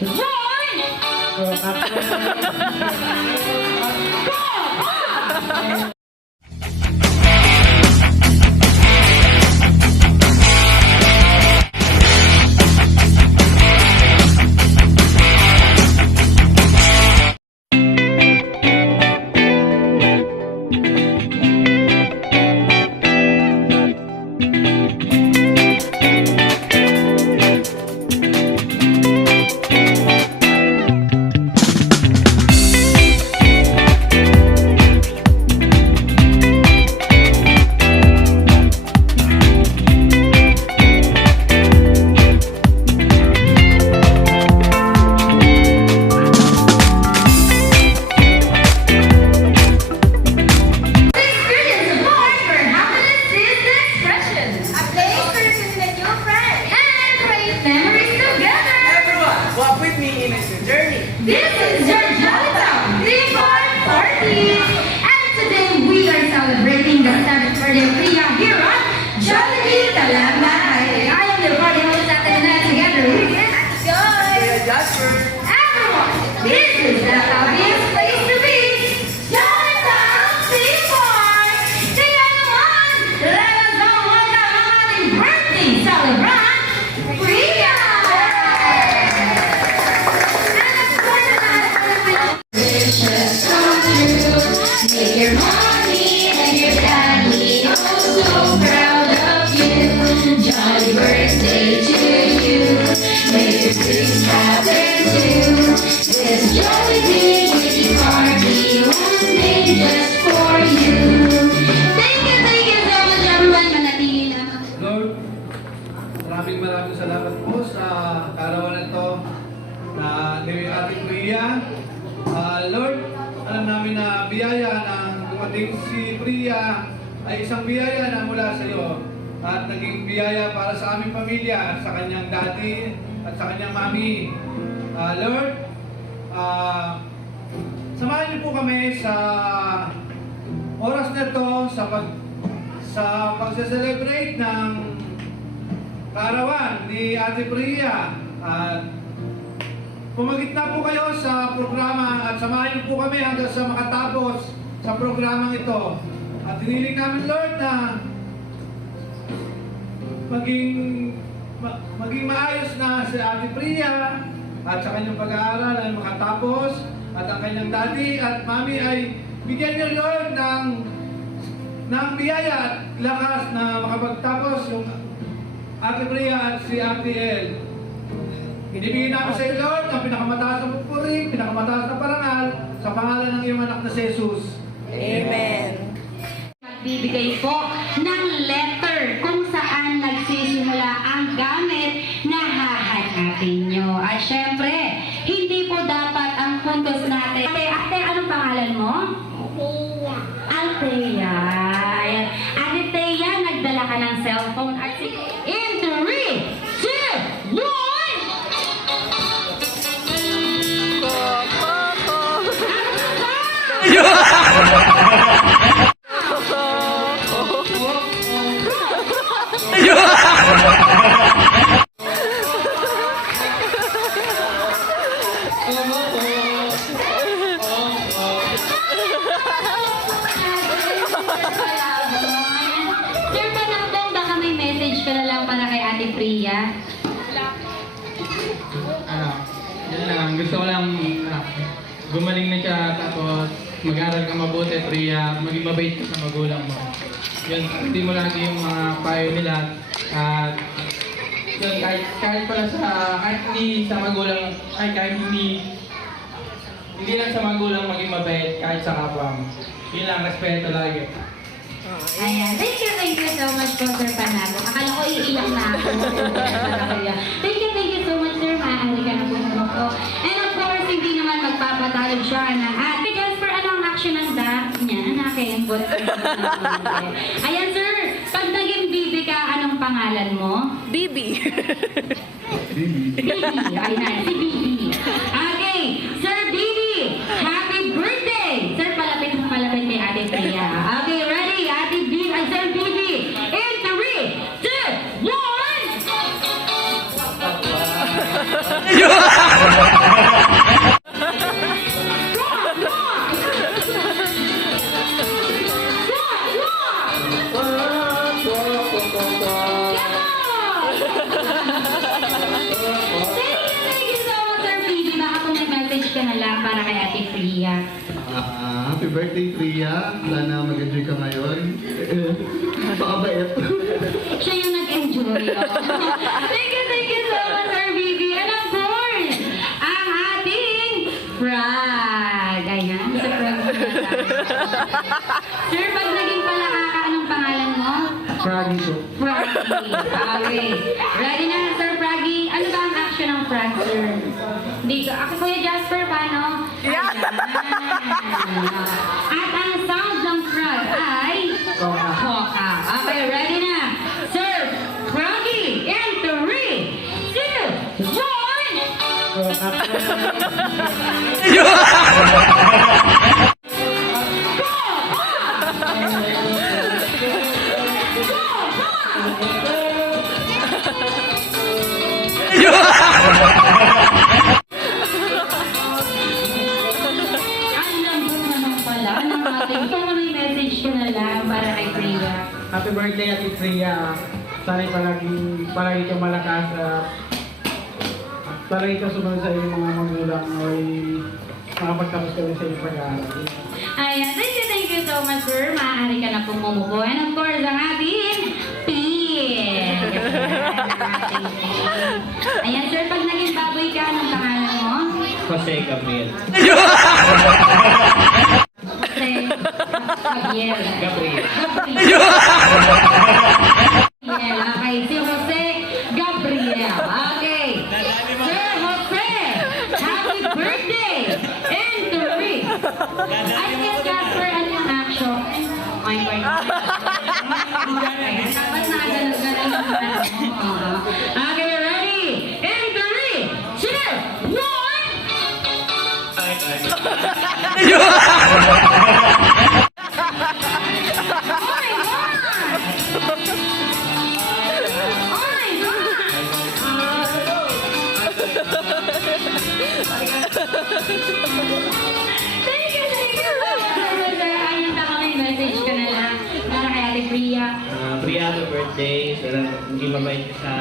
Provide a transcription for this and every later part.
One! This is your Jollytown 3-4-40, and today we are celebrating the 7th birthday of Priya here at Jollibee Kalamay. I am the party host at the night together with everyone. This is the happiest place to be. Jollytown 3-4. Tingnan naman, let us go welcome ang ating birthday celebrant, Priya. Make your mommy and your daddy oh so proud of you. Jolly birthday to you. May your dreams happen too. This Jollibee witty party was made just for you. Thank you so much everyone. Manatili lang. Lord, maraming salamat po sa karawan na ito na ni ating Priya. Lord, alam namin na biyaya na dumating si Priya ay isang biyaya na mula sa iyo at naging biyaya para sa aming pamilya, sa kanyang daddy at sa kanyang mami. Lord, samahan niyo po kami sa oras na ito sa pagse-celebrate ng kaarawan ni Ate Priya. Pumagitna po kayo sa programa at samahan niyo po kami hanggang sa makatapos sa programang ito. At hiniling namin, Lord, na maging maayos na si Ate Priya at sa kanyang pag-aaral ay makatapos at ang kanyang daddy at mami ay bigyan niyo, Lord, ng biyaya at lakas na makapagtapos yung Ate Priya at si Ate El. Hinibigin namin sa iyo, Lord, ang pinakamataas na pupuri, pinakamataas na parangal sa pangalan ng iyong anak na si Jesus. Amen. Magbibigay po ng letter kung saan nagsisimula ang gamit na hahanapin nyo. At syempre, hindi po dapat ang puntos natin. Ate, anong pangalan mo? Althea. Ayan. Ate Thea, nagdala ka ng cellphone. At in 3, 2, 1! Priya? Yan lang. Gusto ko lang gumaling na siya tapos mag-aral ka mabuti, Priya. Maging mabait ka sa magulang mo. Yun, hindi mo lagi yung mga payo nila. At yun, kahit pala kahit hindi sa magulang, kahit hindi lang sa magulang maging mabait, kahit sa kapwa mo. Yun lang, respeto lagi. Ayan. Thank you so much po, Sir Panalo. Akala ko iiyak na ako. Thank you so much, Sir. Maaari ka na po naman po. And of course, hindi naman magpapatalog siya ng ate. Jasper, ano ang action ng dance niya? Nakaimbot. Ayan, Sir. Pag naging Bibi ka, anong pangalan mo? Bibi. Bibi. Ay na, si Bibi. Okay. Sir Bibi, happy birthday! Sir, palapit kay Ate Priya. Okay, ready? Ate Bibi, Sir Bibi. In 3, 2, 1! Priya. Happy birthday, Priya. Sana mag-enjoy ka ngayon. Pakabait. Siya yung nag-enjoy. Thank you so much, Sir Vivi. And of course, ang ating frag. Ayan, sa frag mo na tayo. Sir, pag naging palakaka, anong pangalan mo? Froggy po. Froggy. Okay. Ready na, Sir Froggy? Ano ba ang action ng frog, sir? Dito. Ako, Kuya Jasper, paano? Yeah. At ang sound ng frog ay... Koka. Koka. Okay, ready na. Sir Froggy, in 3, 2, 1... Ang lambot naman pala ng ating may message ko na lang para kay Priya. Happy birthday, Ate Priya. Sana palagi kang malakas at palagi kang sumunod sa iyong mga magulang ay makapagtapos kami sa iyong pag-aaral. Ayan, thank you so much, sir. Maaari ka na pong umupo. And of course, ang ating pin. Ayan, sir, pag naging baboy ka, anong pangalan mo? Jose Gabriel. Jose Gabriel. Gabriel. Gabriel. Okay, si Jose Gabriel. Okay. Sir Jose, happy birthday! And 3. Ay, Kuya Jasper, ano yung action? My God. Dapat nakagalag-galag yung ano mo. Okay, ready? In 3, 2, 1! Thank you. Ayun na kami, message ka na lang para kay Ate Priya. Priya, happy birthday. Sana hindi mabait ka sa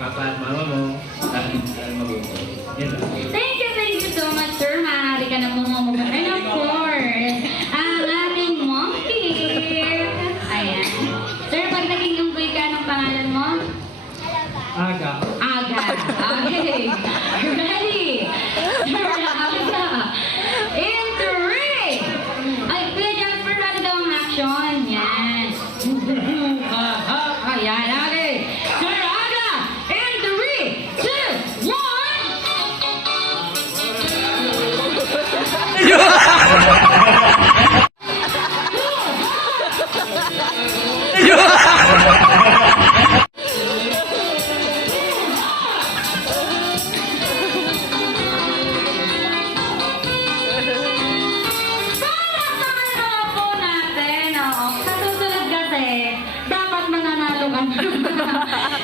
papa at mama mo. Sana mabuti. Yan lang. Thank you so much, sir. Maaari ka na pumumuka. And of course, ang ating monkey. Ayan. Sir, pag naging unggoy ka, anong pangalan mo? Aga. Aga. Okay. Ready? Aga. In 3. Ay, Kuya Jasper, ano daw ang action? Yan. Ayan, okay. Sir Aga, in 3, 2, 1!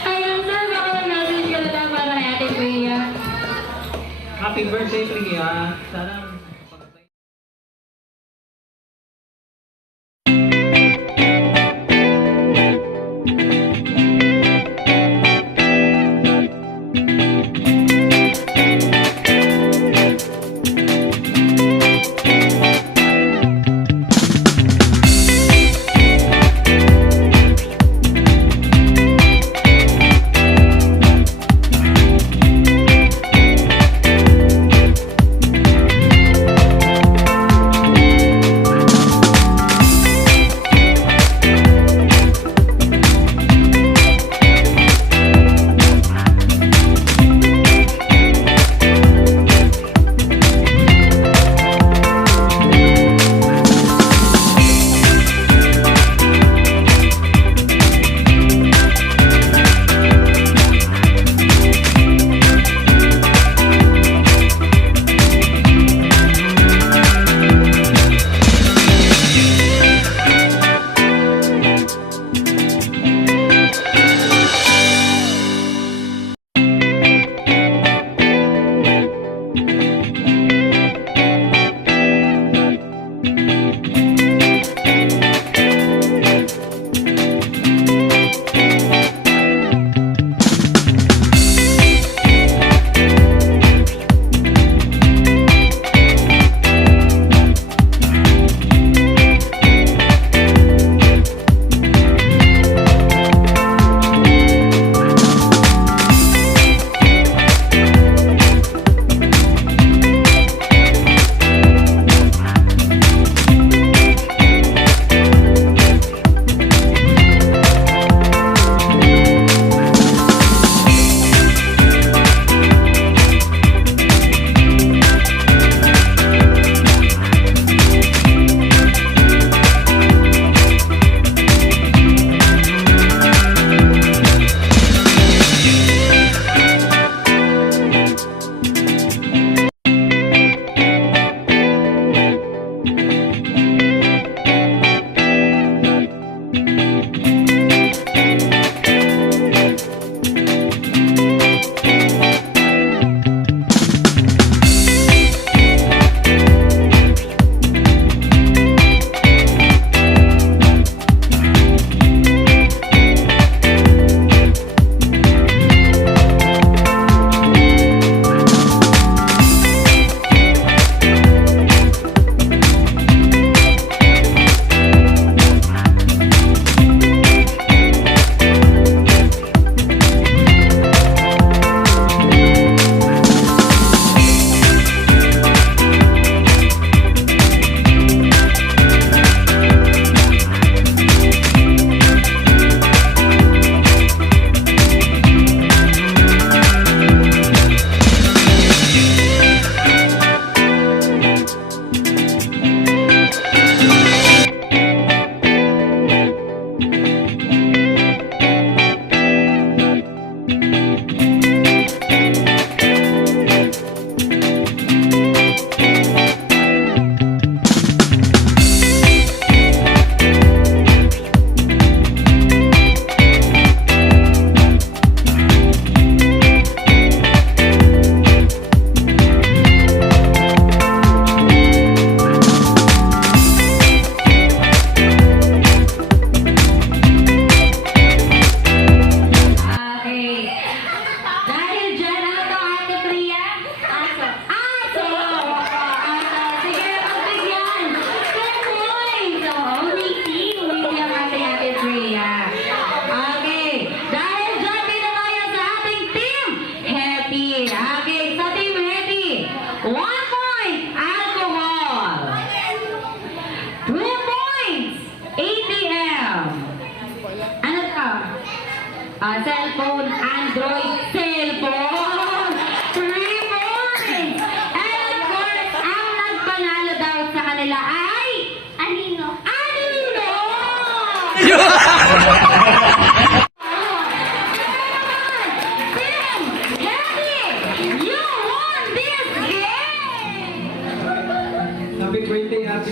Ayan, sir, baka message ka na lang para kay Ate Priya. Happy birthday, Priya. Sana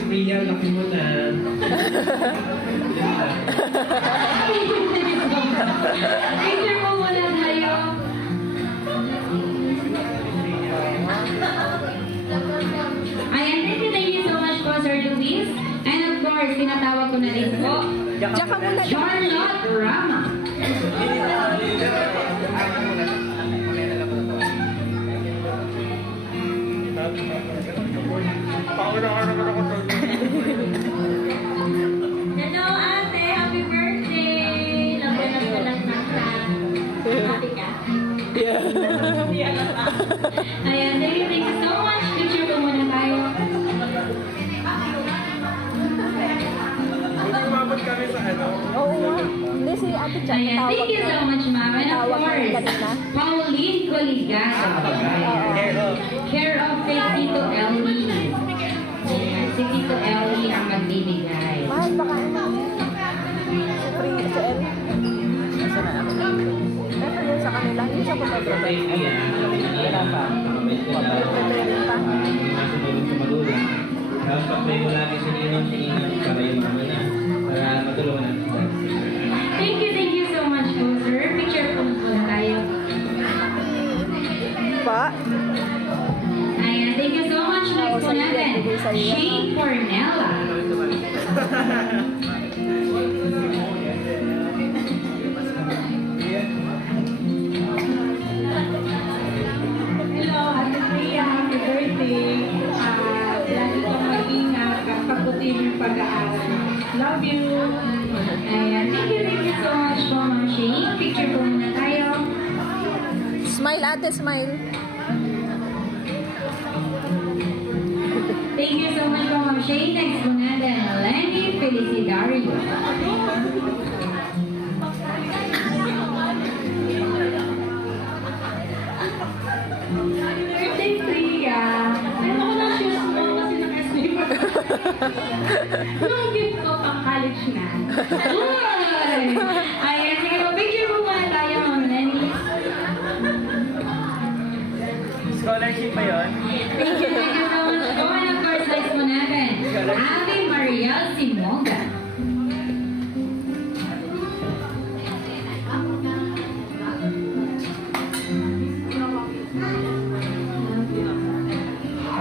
Priya, laki mo na. Picture mo muna tayo. Ayan, thank you so much po, Sir Luis. And of course, tinatawag ko na rin po, Charlotte Rama. Hello, ate. Happy birthday. Labanan ka lang ng Happy ka? Ayan, thank you so much. Picture ko muna tayo. Oo nga. Hindi si Ate Chan. Ayan, thank you so much, ma'am. And of course, Pauline Coligaso. Care of kay Tito Ellie. Ayan, si Tito Ellie ang magbibigay. Mahal baka si Free si El. Nasa na ako. Pero yun sa kanila, yun sa photographer. Priya, wala pa. Preparing pa. Masunod sa magulang. Tapos pag-pray mo lagi si Ninong, para yung mama na. Para matulungan natin. Thank you so much po, sir. Picture po muna tayo. Pa? Ayan, thank you so much. Next po natin, Shane Cornella. Hello, Ate Priya, happy birthday. Lagi kang mag-ingat at pagputin yung pag-aaral. Love you. Ayan, thank you so much po, Ma'am Shane. Picture po muna tayo. Smile ate, smile. Thank you so much po, Ma'am Shane. Next po natin, Lenny Felicidario. Birthday, Priya. Ano ko ng shoes mo kasi naka-sleep. Yung gift ko pang college na. Uy! Ayan, sige po, picture po muna tayo, Ma'am Lenny. Scholarship pa yun? Thank you so much po. And of course, next po natin, Ate Mariel Simoga.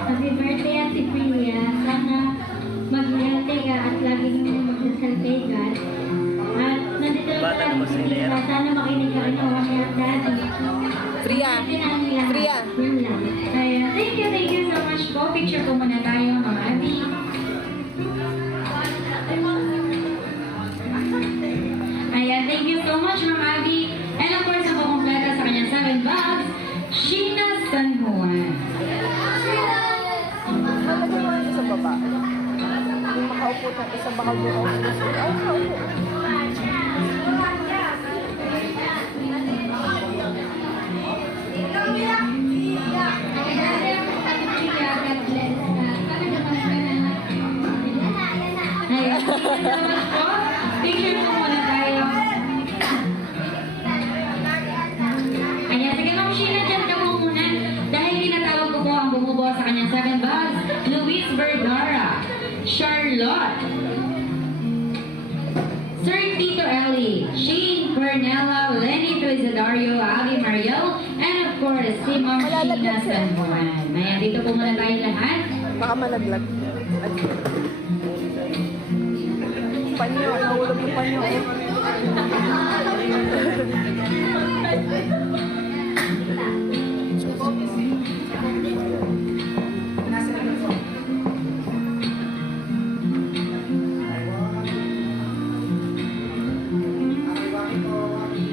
Happy birthday, Ate Priya. Sana mag-healthy ka at laging magdasal kay God. At nandito lang sa lagi ka. Sana makinig ka rin ng mami at daddy. Priya. Priya. Yun lang. Ayan, thank you so much po. Picture po muna tayo, Ma'am Abby. Ayan, thank you so much, Ma'am Abby. And of course, ako kumpleto sa kanyang 7 bucks, Sheena San Juan. Malagay mo ito sa baba. Yung makaupo na isa baka buo. Ay, makaupo. Ayan, thank you so much po. Picture po muna tayo. Ayan, sige Ma'am Sheena, dyan ka po muna. Dahil tinatawag ko po ang bumubuo sa kanyang 7 bucks, Luis Vergara, Charlotte, Sir Tito Ellie, Shane Cornella, Lenny Felicidario, Abby Mariel, and of course, si Ma'am Sheena San Juan. Ayan, dito po muna tayo lahat. Baka malaglag. Panyo, nahulog yung panyo.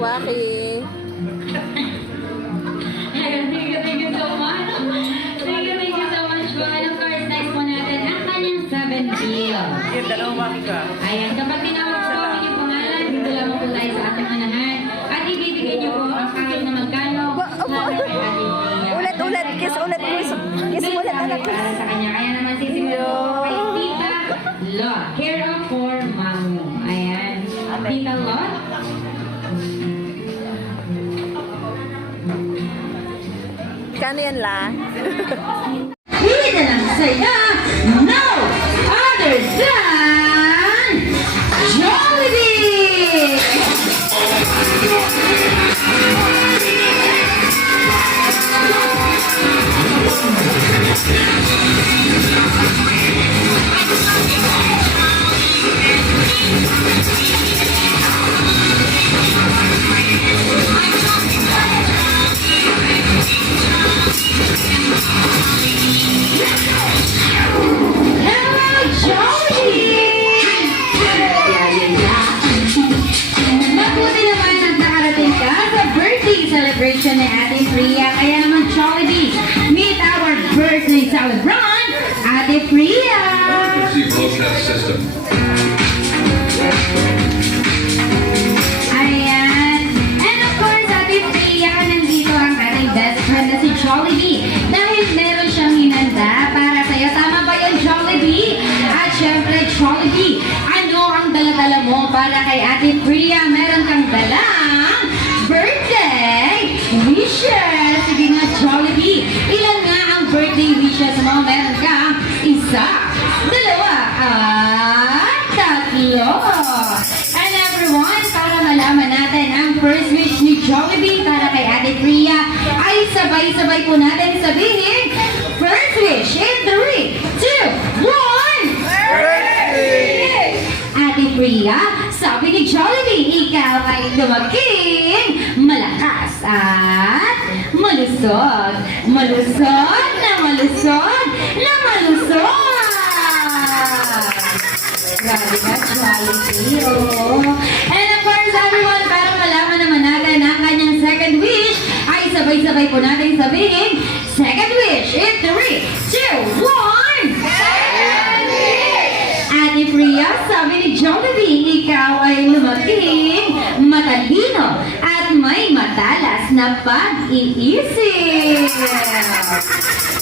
Waki. Ayan, thank you so much. Thank you so much po. And of course, next po natin ang kanyang 7 bills. Yung dalawang maki ka. Ayan, kapag tinawag po ang inyong pangalan, dito lamang po tayo sa ating manahan. At ibibigay niyo po ang kahit na magkano para kay ating Priya. Ulit, kiss ulit, kiss. Kiss ulit, anak. Para sa kanya. Kaya naman sisimula po kay Tita Lot. Care of for Mamu. Ayan. Tita Lot. Kano yan la? Hindi na lang saya. No! other than Jollibee! Hello, Jollibee! Mabuti naman ang nakarating ka sa birthday celebration ni Ate Priya. Kaya naman, Jollibee, meet our birthday celebrant, Ate Priya! Broadcast system. Ayan. And of course, Ate Priya, nandito ang ating best friend na si Jollibee. Dahil meron siyang hinanda para sa'yo. Tama ba yun, Jollibee? At syempre, Jollibee, ano ang dala-dala mo para kay Ate Priya? Meron kang dalang birthday wishes. Sige nga, Jollibee. Ilan nga ang birthday wishes mo? Meron kang isa, dalawa, at tatlo. And everyone, para malaman natin ang first wish ni Jollibee para kay Ate Priya, ay sabay-sabay po natin sabihin, first wish in 3, 2, 1! Ate Priya, sabi ni Jollibee, ikaw ay lumaking malakas at malusog. Malusog na malusog na malusog! Grabe ka, Jollibee, oh. And of course, everyone, para malaman naman natin ang kanyang second wish, ay sabay-sabay po natin sabihin, second wish in 3, 2, 1! Second wish! Ate Priya, sabi ni Jollibee, ikaw ay lumaking matalino at may matalas na pag-iisip.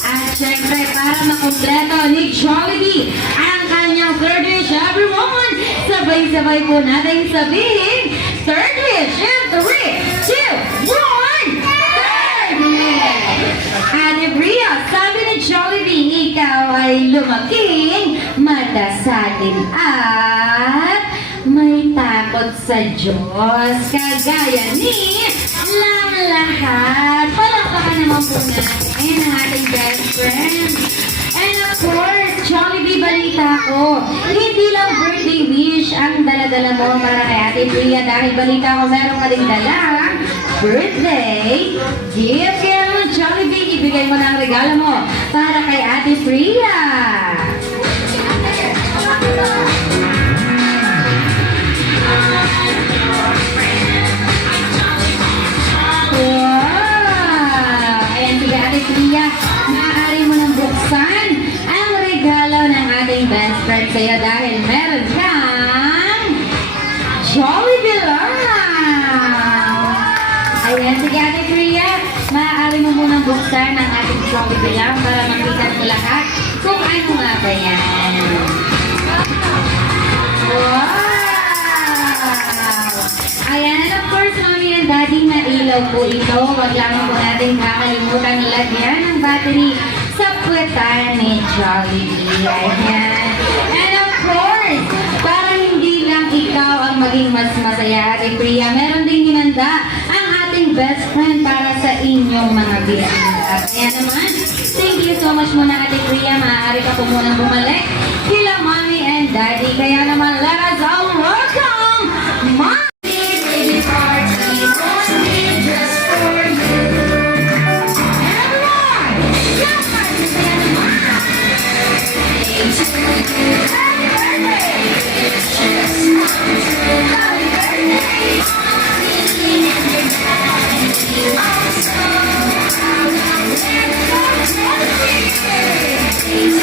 At syempre, para makumpleto ni Jollibee ang kanyang third wish, everyone, sabay-sabay po natin sabihin, third wish in 3, 2, 1! Third wish! Ate Priya, sabi ni Jollibee, ikaw ay lumaking madasalin at may takot sa Diyos. Kagaya ni lang lahat. Palakpakan naman po natin ang ating best friend. And of course, Jollibee, balita ko, hindi lang birthday wish ang dala-dala mo para kay Ate Priya dahil balita ko meron ka rin dalang birthday gift. Kaya naman, Jollibee, ibigay mo na ang regalo mo para kay Ate Priya. Wow! Ayan, sige Ate Priya, maaari mo nang buksan ang regalo ng ating best friend sa'yo dahil meron kang Jollibee lang! Ayan, sige Ate Priya, maaari mo munang buksan ang ating Jollibee lang para makita mo lahat kung ano nga ba yan. Wow! Ayan, and of course, Mommy and Daddy, na ilaw po ito. Huwag lamang po natin kakalimutan lagyan ng battery sa puwetan ni Jollibee. Ayan. And of course, para hindi lang ikaw ang maging mas masaya, Ate Priya, meron ding hinanda ang ating best friend para sa inyong mga bisita. Kaya naman, thank you so much muna, Ate Priya. Maaari ka po munang bumalik kila Mommy and Daddy. Kaya naman, let us all welcome Mommy! Happy birthday,